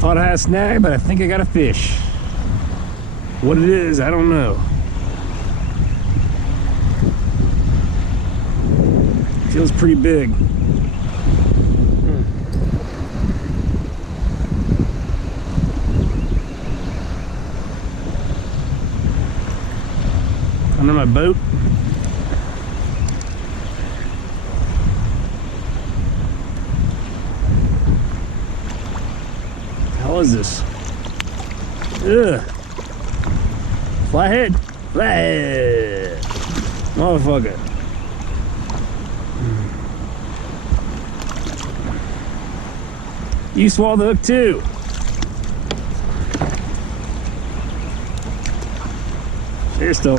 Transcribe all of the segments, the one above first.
Thought I had a snag, but I think I got a fish. What it is, I don't know. Feels pretty big. Under my boat. How is this? Ugh. Flathead? Flathead. Motherfucker. You swallowed the hook too. Here still.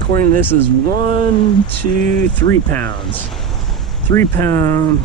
According to this is 1, 2, 3 pounds. 3 pound.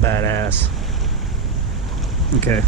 Badass. Okay.